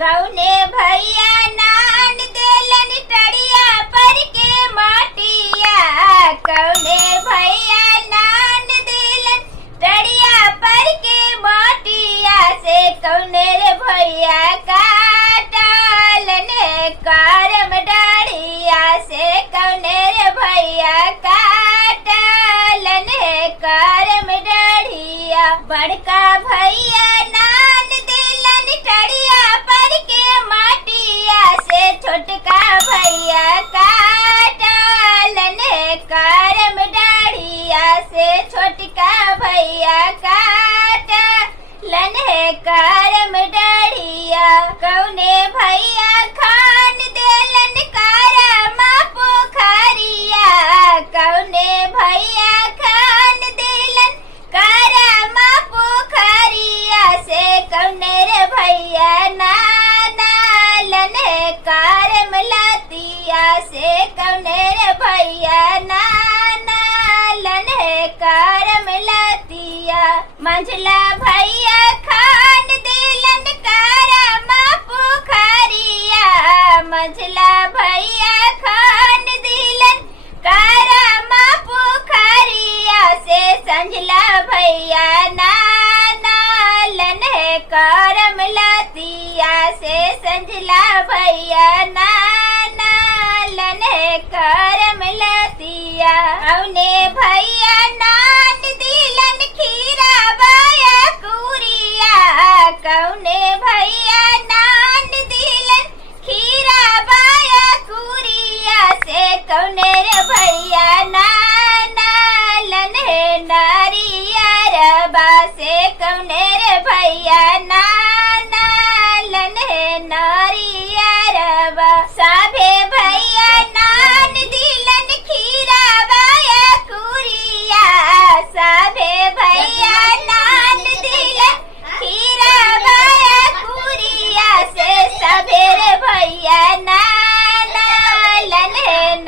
कौने भैया नान देलन टड़िया पर के माटिया। कौने भैया नान देलन टड़िया पर के माटिया से कौने रे भैया काटलन करम डाढ़िया से कौने रे भैया काटलन करम डाढ़िया। बड़का भैया नान देलन टड़िया पर के माटिया से छोटका भैया काटलन करम डाढ़िया से छोटका भैया काटलन करम डाढ़िया। कौने भैया खान देलन करम पोखरिया। कौने भैया खान देलन करम पोखरिया से कौने रे भैया नानालन करम लतिया से कौने रे भैया नानालन करम लतिया। मंझला भैया खान देलन करम पोखरिया। मंझला भैया खान देलन करम पोखरिया से संझला भैया नानालन करम लतिया से संझला भैया नानालन करम लतिया। कौने भैया नान दिलन खीरा बाया कुरिया। कौने भैया नान दिलन खीरा बाया कुरिया से कौने रे भैया नानालन नारियर बा से कौने रे भैया नानालन नारियर बा। साभे भैया नान दिलन खीरा बाया कुरिया। साभे भैया नान दिलन खीरा बाया कुरिया से सबेर भैया नानालन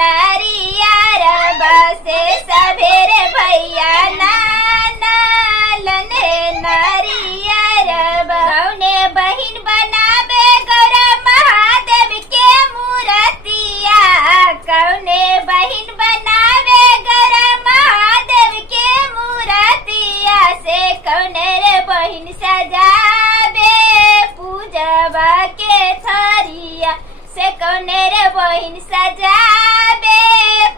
नारियर बा से सबेर भैया नानालन नारियर बा। कौने बहिन बनावे गौरा महादेव के मूर्तिया। कौने बहिन बनावे गौरा महादेव के मूर्तिया से कौने रे बहिन सजावे पूजवा के थरिया से कौने रे बहिन सजावे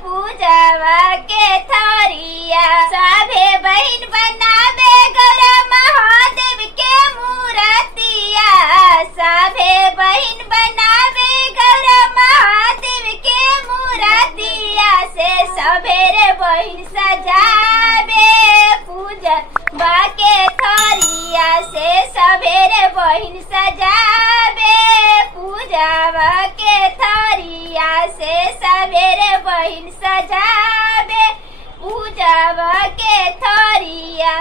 पूजवा के थरिया। सभे बहिन बनावे गौरा महादेव के मूर्तिया। सभे बहिन बनावे गौरा महादेव के मूर्तिया से सभेरे बहिन सजावे पूजवा के थरिया से सभेरे बहिन सजावे पूजवा के थरिया से सवेरे बहिन सजावे पूजवा के थरिया।